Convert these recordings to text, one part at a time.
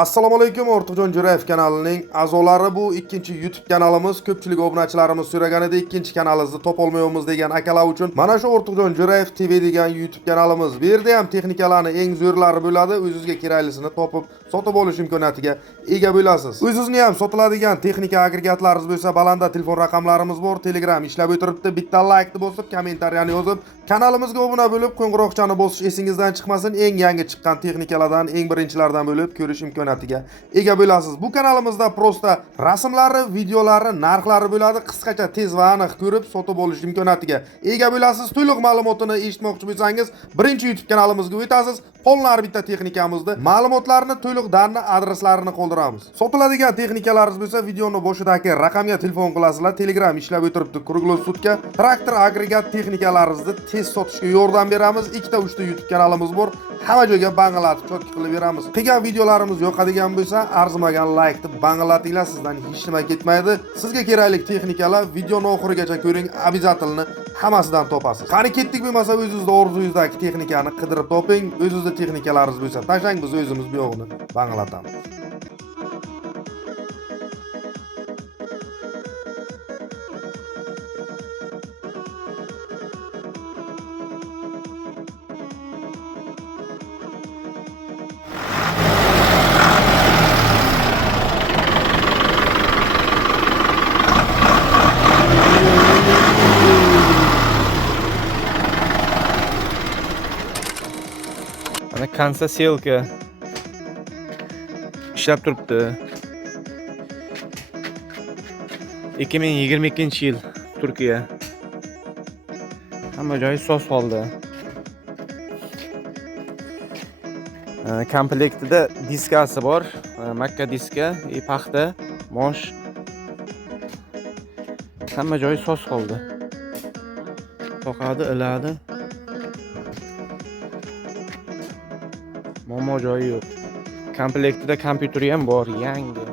Assalomu alaykum, Ortiqjon Jo'rayev kanalining a'zolari. Bu ikkinchi YouTube kanalimiz. Ko'pchilik obunachilarimiz so'raganida ikkinchi kanalimizni topolmayapmiz degan akalar uchun mana shu Ortiqjon Jo'rayev TV degan YouTube kanalimiz. Bu yerda ham texnikalarning eng zo'rlari bo'ladi. O'zingizga keraklisini topib, sotib olish imkoniyatiga ega bo'lasiz. O'zingizni ham sotiladigan texnika agregatlaringiz bo'lsa, balanda telefon raqamlarimiz bor. Telegram ishlab o'tiribdi. Bitta like bosib, kommentariyani yozib, kanalimizga obuna bo'lib, qo'ng'iroqchani bosish esingizdan chiqmasin. Eng yangi chiqqan texnikalardan, eng birinchilardan bo'lib ko'rish imkoniyatiga ega bo'lasiz. Bu kanalimizda prosta rasmlari, videolari, narxlari bo'ladi. Qisqacha tez va aniq ko'rib sotib olish imkoniyatiga ega bo'lasiz. To'liq ma'lumotini eshitmoqchi bo'lsangiz, birinchi YouTube kanalimizga o'tasiz. Qolgan bitta texnikamizni, ma'lumotlarni, to'liq darni, adreslarini qoldiramiz. Sotiladigan texnikalaringiz bo'lsa, videoni boshidagi raqamga telefon qilasizlar. Telegram ishlab o'tiribdi. Kruglosutga traktor agregat texnikalaringizni tez sotishga yordam beramiz. 2-3 YouTube kanalimiz bor. Hamma joyga bang'alatib chotki qilib beramiz. Qilgan videolarimiz yoqadigan bo'lsa, arzimagan like deb bang'alatinglar, sizdan hech nima ketmaydi. Sizga kerakli texnikalar videoni oxirigacha ko'ring, обязательно hammasidan topasiz. Qani ketdik, bo'lmasa o'zingizning orzungizdagi texnikani qidirib toping. O'zingizning texnikalaringiz bo'lsa, tashlang, biz o'zimiz bu yog'ini bang'alatamiz. Kansa selka ishlab turibdi. 2022-yil Turkiya. Hamma joyi soz holda. Komplektida diskasi bor. Makka diska, paxta, mosh. Hamma joyi soz holda. Toqadi, iladi. Muammo joyi yo'q. Komplektida kompyuteri ham bor, yangi.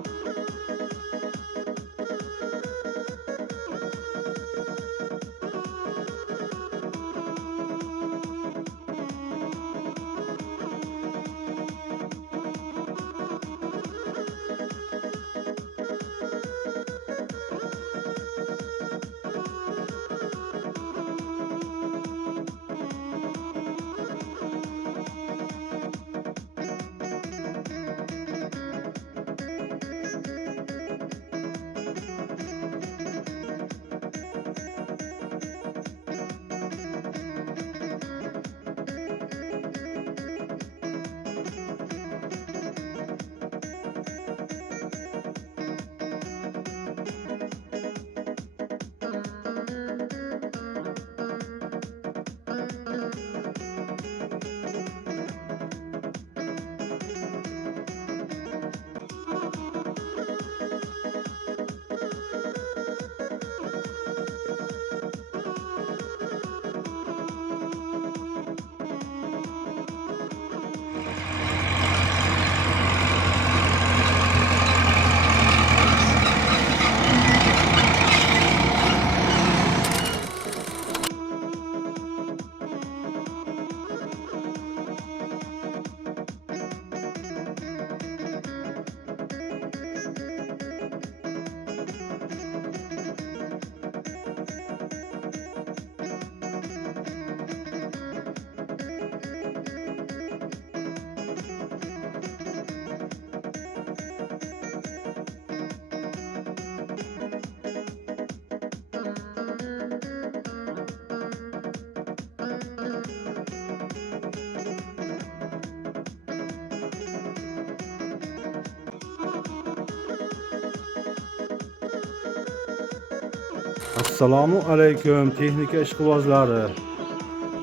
Assalomu alaykum texnika ishqibozlari.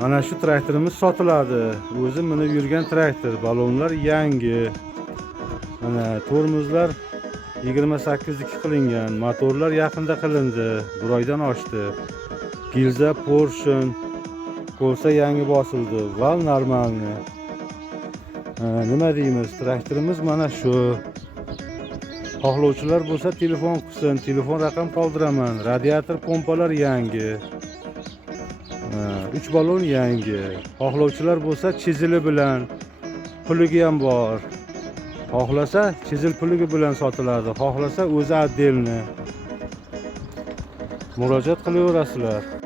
Mana shu traktorimiz sotiladi. O'zi minib yurgan traktor. Balonlar yangi. Mana tormozlar 28 qilingan. Motorlar yaqinda qilindi. 1 oydan oshdi. Gilza portion bo'lsa yangi bosildi. Val normalni. Nima deymiz? Traktorimiz mana shu. Xohlovchilar bo'lsa telefon qilsin, telefon raqam qoldiraman. Radiator pompalar yangi. 3 balon yangi. Xohlovchilar bo'lsa chizili bilan, puligi ham bor. Xohlasa chizil puligi bilan sotiladi, xohlasa o'zi отдельно. Murojaat qilaverasizlar.